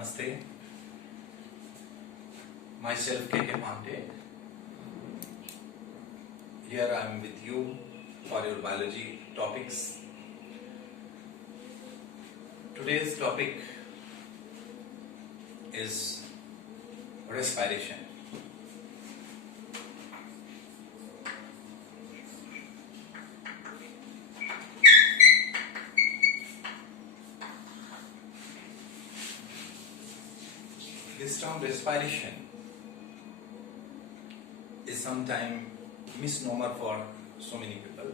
Namaste. Myself K K Pandey. Here I am with you for your biology topics. Today's topic is respiration. This term respiration is sometimes misnomer for so many people.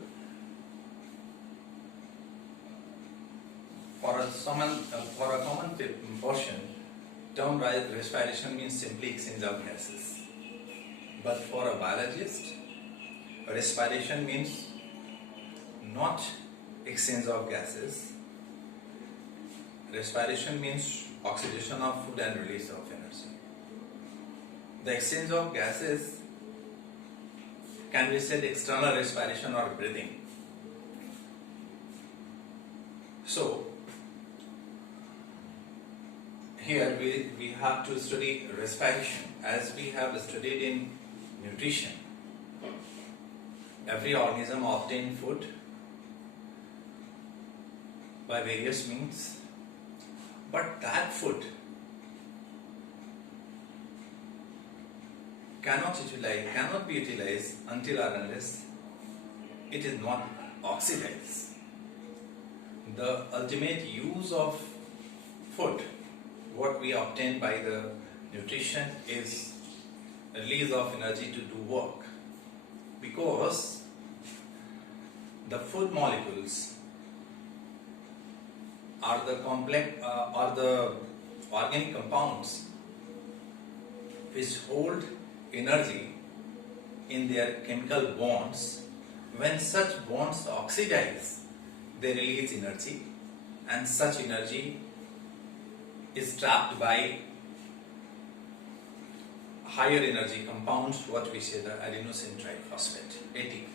For a common portion, term respiration means simply exchange of gases. But for a biologist, respiration means not exchange of gases. Respiration means oxidation of food and release of energy. The exchange of gases can be said external respiration or breathing. So, here we have to study respiration as we have studied in nutrition. Every organism obtains food by various means, but that food cannot be utilized until or unless it is not oxidized. The ultimate use of food, what we obtain by the nutrition, is release of energy to do work, because the food molecules are the complex or the organic compounds which hold energy in their chemical bonds. When such bonds oxidize, they release energy, and such energy is trapped by higher energy compounds, what we say the adenosine triphosphate, ATP.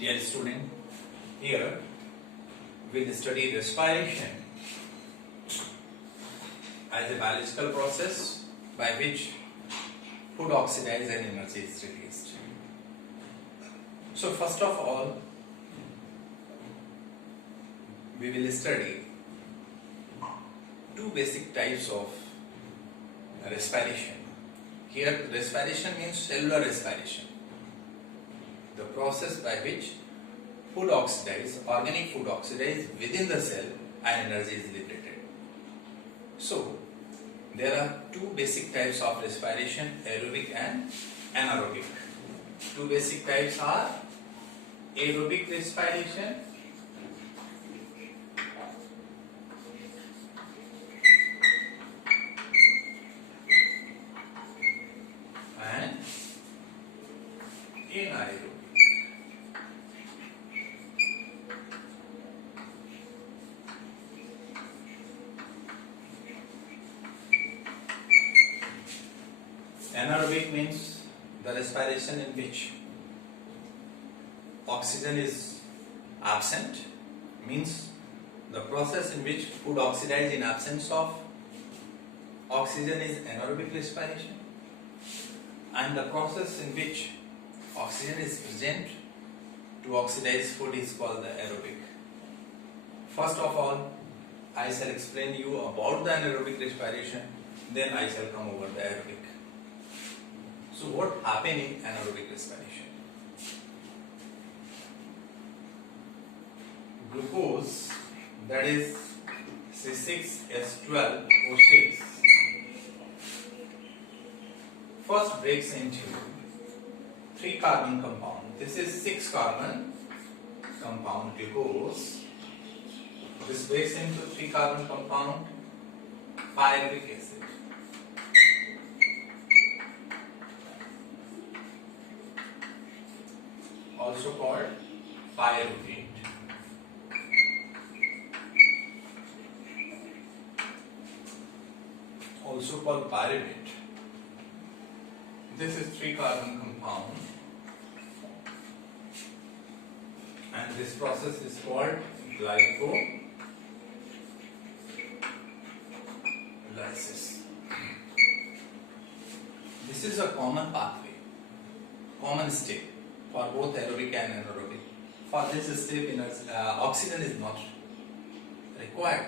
Dear student, here we'll study respiration as a biological process by which food oxidizes and energy is released. So first of all, we will study two basic types of respiration. Here respiration means cellular respiration, the process by which food oxidizes, organic food oxidizes within the cell and energy is liberated. So there are two basic types of respiration, aerobic and anaerobic. Two basic types are aerobic respiration and anaerobic. Anaerobic means the respiration in which oxygen is absent, means the process in which food oxidizes in absence of oxygen is anaerobic respiration, and the process in which oxygen is present to oxidize food is called the aerobic. First of all, I shall explain you about the anaerobic respiration, then I shall come over the aerobic. So what happens in anaerobic respiration? Glucose, that is C6H12O6, first breaks into 3 carbon compound. This is 6 carbon compound glucose. This breaks into 3 carbon compound pyruvic acid. Also called pyruvate. Also called pyruvate. This is 3 carbon compound, and this process is called glycolysis. This is a common pathway, common step for both aerobic and anaerobic. For this step, oxygen is not required.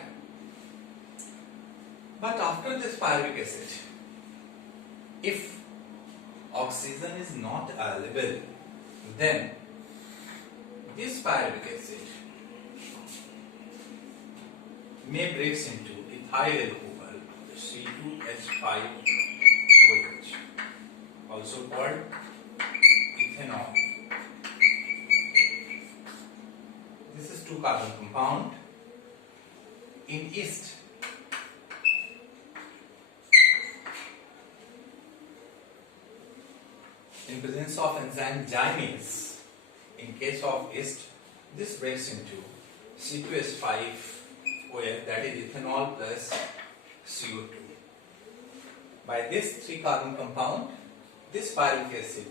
But after this pyruvic acid, if oxygen is not available, then this pyruvic acid may breaks into ethyl alcohol, C2H5OH, also called ethanol. This is 2-carbon compound. In yeast, in presence of enzyme gymase, in case of yeast, this breaks into C2H5OH, that is ethanol plus CO2. By this 3-carbon compound, this pyruvic acid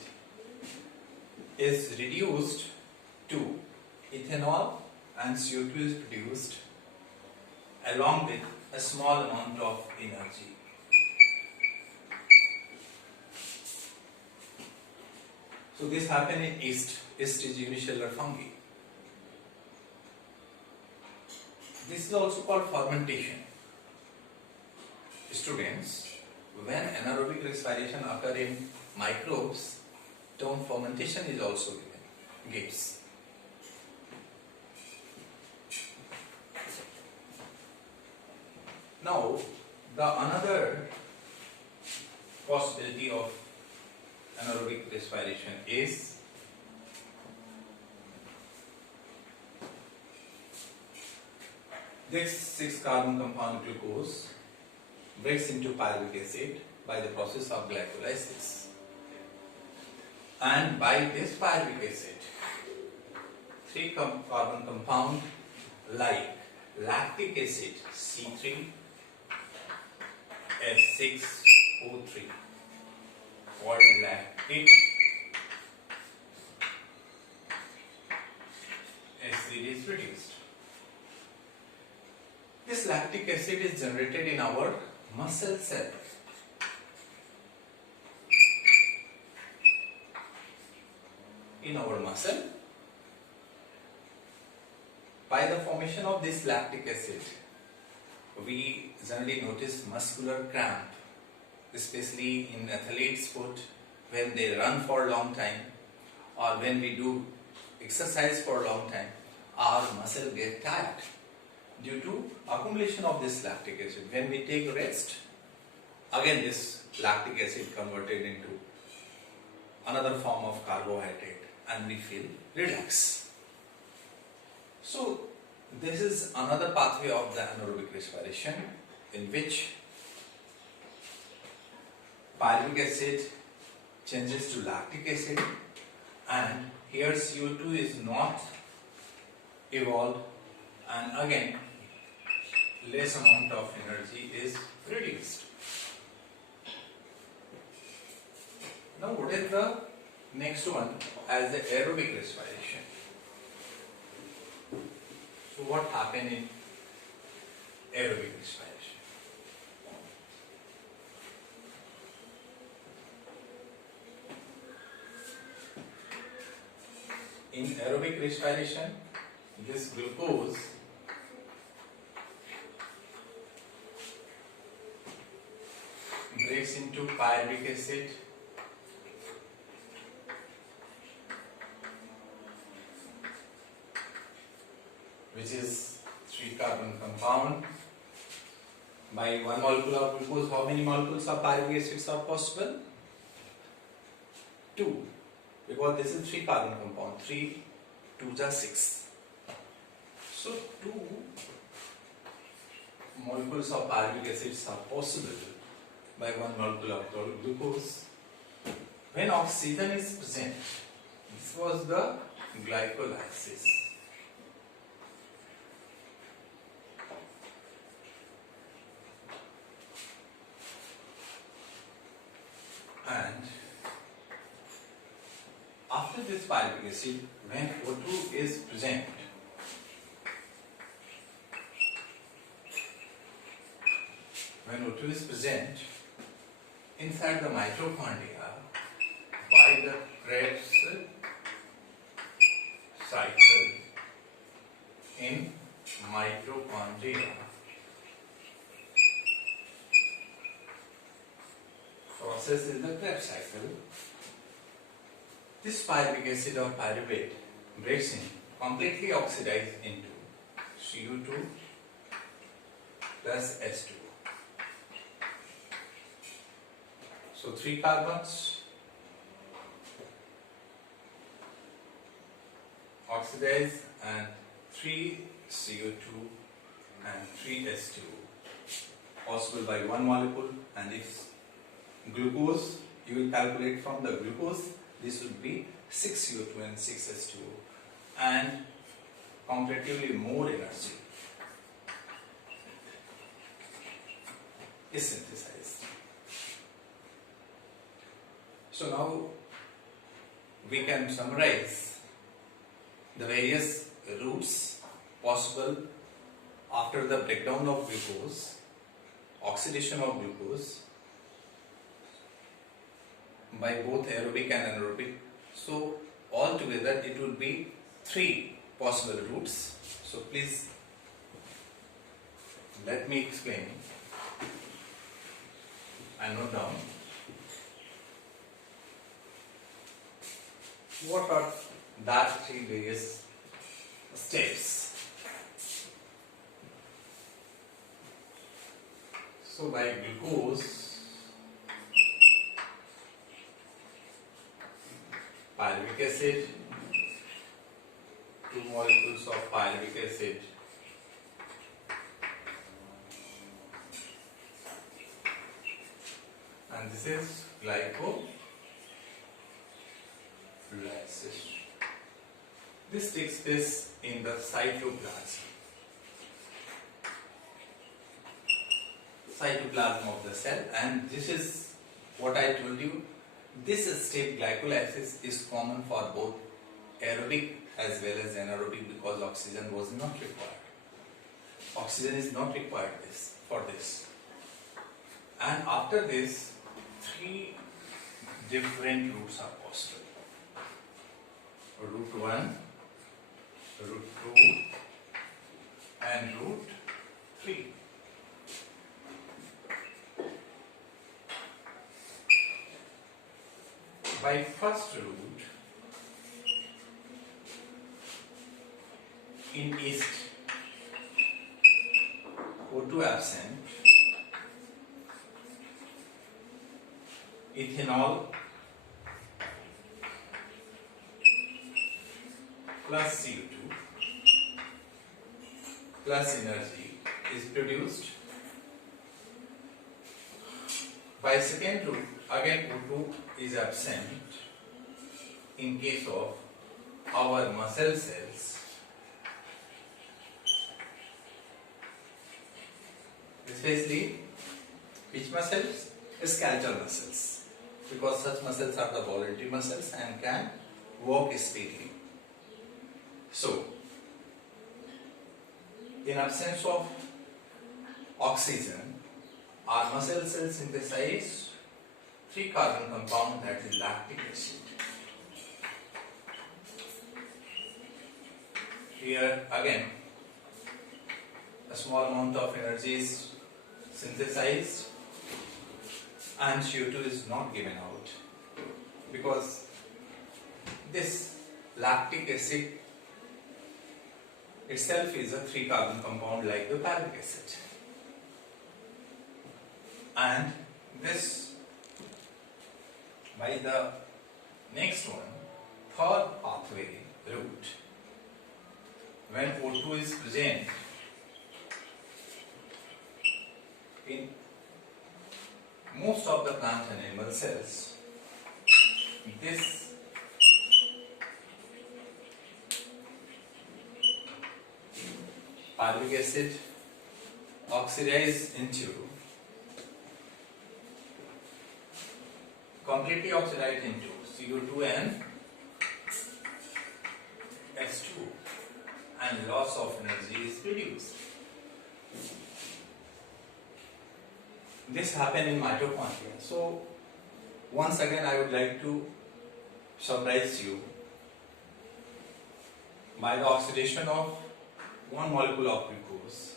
is reduced to ethanol and CO2 is produced along with a small amount of energy. So this happens in yeast. Yeast is unicellular fungi. This is also called fermentation. Students, when anaerobic respiration occurs in microbes, term fermentation is also gives. Now, the another possibility of anaerobic respiration is this 6-carbon compound glucose breaks into pyruvic acid by the process of glycolysis, and by this pyruvic acid 3-carbon compound like lactic acid C3H6O3 called lactic acid is produced. This lactic acid is generated in our muscle cell. In our muscle, by the formation of this lactic acid, we generally notice muscular cramp, especially in athletes' foot when they run for a long time, or when we do exercise for a long time, our muscle get tired due to accumulation of this lactic acid. When we take rest, again this lactic acid converted into another form of carbohydrate and we feel relaxed. So this is another pathway of the anaerobic respiration in which pyruvic acid changes to lactic acid, and here CO2 is not evolved, and again less amount of energy is reduced. Now what is the next one as the aerobic respiration? So what happened in aerobic respiration? In aerobic respiration, this glucose breaks into pyruvic acid, which is 3-carbon compound. By 1 molecule of glucose, how many molecules of pyruvic acids are possible? 2, because this is 3-carbon compound. 3, 2 are 6. So 2 molecules of pyruvic acids are possible by 1 molecule of glucose. When oxygen is present, this was the glycolysis. And after this pyruvic acid, when O2 is present, inside the mitochondria by the Krebs cycle in mitochondria. Process is the Krebs cycle. This pyruvic acid or pyruvate breaks in, completely oxidized into Cu2 plus H2O. So 3 carbons oxidize and 3 CO2 and 3 H2O possible by one molecule, and if glucose you will calculate from the glucose, this would be 6 CO2 and 6 H2O and comparatively more energy is synthesized. So now we can summarize the various routes possible after the breakdown of glucose, oxidation of glucose by both aerobic and anaerobic. So altogether it would be 3 possible routes. So please let me explain and note down what are that 3 various steps. So by glucose, pyruvic acid, 2 molecules of pyruvic acid and this is glycolysis. This takes place in the cytoplasm of the cell, and this is what I told you. This step glycolysis is common for both aerobic as well as anaerobic because oxygen was not required. Oxygen is not required for this. And after this, 3 different routes are possible. Route 1, route 2 and route 3. By first route, in yeast, O2 absent, ethanol plus CO2 plus energy is produced. By second route, again O2 is absent in case of our muscle cells. Especially which muscles? Skeletal muscles, because such muscles are the voluntary muscles and can walk speedily. So, in absence of oxygen, our muscle cells synthesize 3 carbon compound, that is lactic acid. Here again a small amount of energy is synthesized and CO2 is not given out because this lactic acid itself is a 3 carbon compound like the pyruvic acid. And this, by the next one, third pathway route, when O2 is present in most of the plant and animal cells, this pyruvic acid oxidizes into completely oxidized into CO2 and H2, and loss of energy is produced. this happen in mitochondria. So once again I would like to surprise you by the oxidation of one molecule of glucose.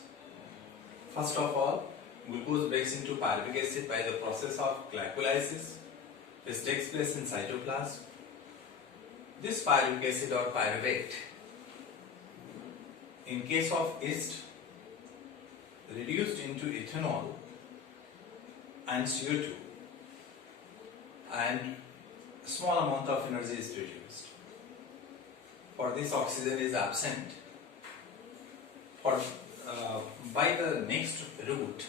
First of all, glucose breaks into pyruvic acid by the process of glycolysis, which takes place in cytoplasm. This pyruvic acid or pyruvate, in case of yeast, reduced into ethanol and CO2, and a small amount of energy is produced. For this, oxygen is absent. By the next route,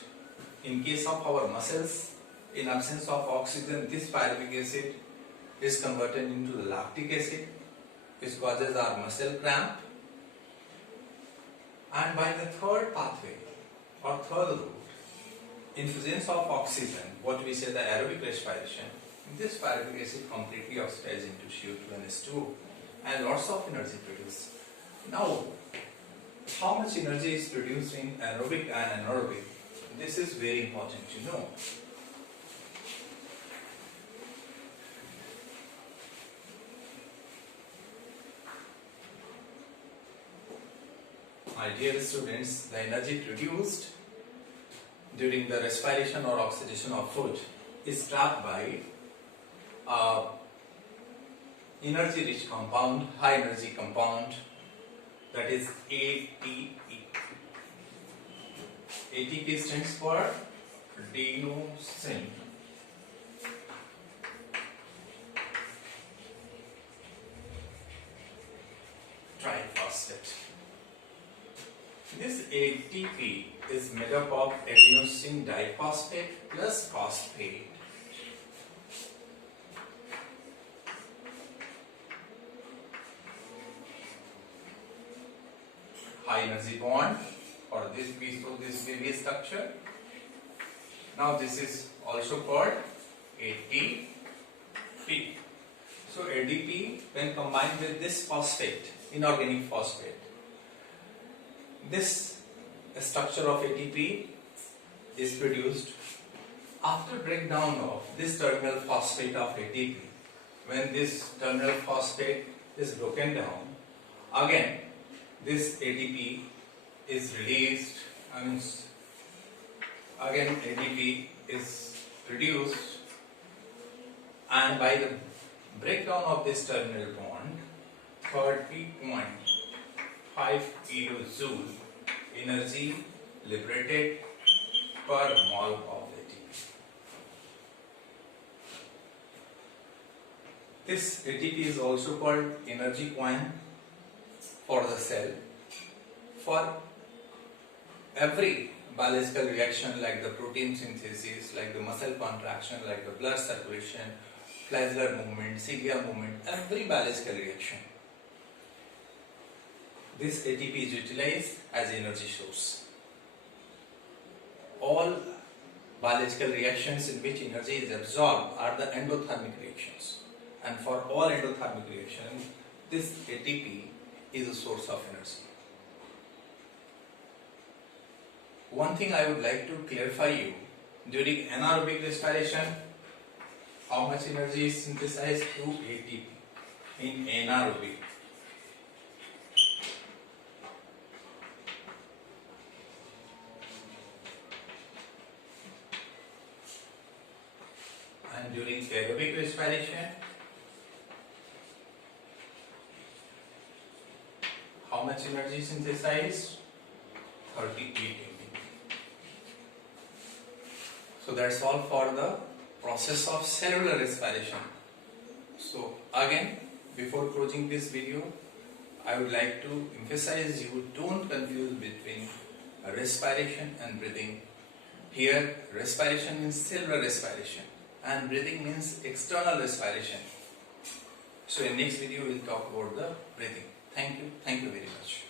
in case of our muscles, in absence of oxygen, this pyruvic acid is converted into the lactic acid, which causes our muscle cramp. And by the third pathway or third route, in presence of oxygen, what we say the aerobic respiration, this pyruvic acid completely oxidizes into CO2 and H2O and lots of energy produced. Now, how much energy is produced in aerobic and anaerobic? This is very important to know. My dear students, the energy produced during the respiration or oxidation of food is trapped by energy rich compound, high energy compound, that is ATP. ATP stands for adenosine triphosphate. This ATP is made up of adenosine diphosphate plus phosphate. High energy bond for this piece, so this will be a structure. Now this is also called ATP. So ADP, when combined with this phosphate, inorganic phosphate, this structure of ATP is produced after breakdown of this terminal phosphate of ATP. When this terminal phosphate is broken down, again this ATP is released, again ATP is produced, and by the breakdown of this terminal bond, 30.5 kilojoule energy liberated per mole of ATP. This ATP is also called energy coin for the cell. For every biological reaction like the protein synthesis, like the muscle contraction, like the blood circulation, flagellar movement, ciliary movement, every biological reaction, this ATP is utilized as energy source. All biological reactions in which energy is absorbed are the endothermic reactions, and for all endothermic reactions, this ATP is a source of energy. One thing I would like to clarify you, during anaerobic respiration, how much energy is synthesized through ATP in anaerobic? And during aerobic respiration, how much energy is synthesized? 38 MB. So that's all for the process of cellular respiration. So again, before closing this video, I would like to emphasize you don't confuse between respiration and breathing. Here, respiration means cellular respiration and breathing means external respiration. So in next video, we'll talk about the breathing. Thank you very much.